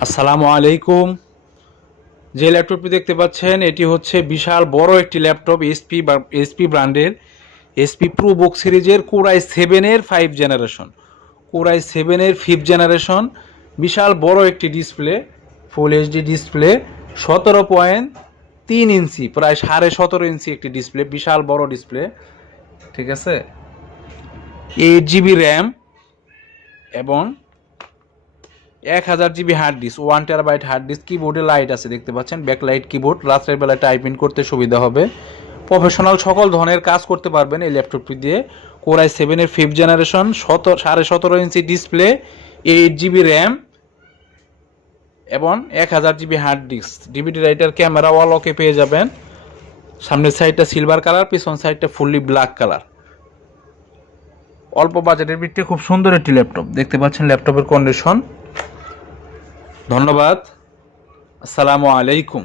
আসসালামু আলাইকুম। যে ল্যাপটপটি দেখতে পাচ্ছেন এটি হচ্ছে বিশাল বড় একটি ল্যাপটপ এসপি ব্র্যান্ডের এসপি প্রো বুক সিরিজের কোর i7-এর 5 জেনারেশন, কোর i7-এর 5th জেনারেশন। বিশাল বড় একটি display, full HD display, 17.3 inch, প্রায় 17.5 ইঞ্চি একটি ডিসপ্লে, বিশাল বড় ডিসপ্লে। ঠিক আছে, 8 জিবি র্যাম এবং 1000 GB hard disk, 1 TB hard disk. কিবোর্ডে লাইট আছে দেখতে পাচ্ছেন, ব্যাকলাইট কিবোর্ড, রাত্রের বেলা টাইপিং করতে সুবিধা হবে। প্রফেশনাল সকল ধরনের কাজ করতে পারবেন এই ল্যাপটপটি দিয়ে। কোর i7-এর 5th generation, 17.5 inch display, 8 GB RAM এবং 1000 GB hard disk. DVD writer, camera ওয়াল ওকে পেয়ে যাবেন। সামনের সাইডটা সিলভার কালার, পিছন সাইডটা ফুললি ব্ল্যাক কালার। অল্প বাজেটের ভিত্তিতে খুব সুন্দর একটি ল্যাপটপ দেখতে পাচ্ছেন। ল্যাপটপের কন্ডিশন। ধন্যবাদ। আসসালামু আলাইকুম।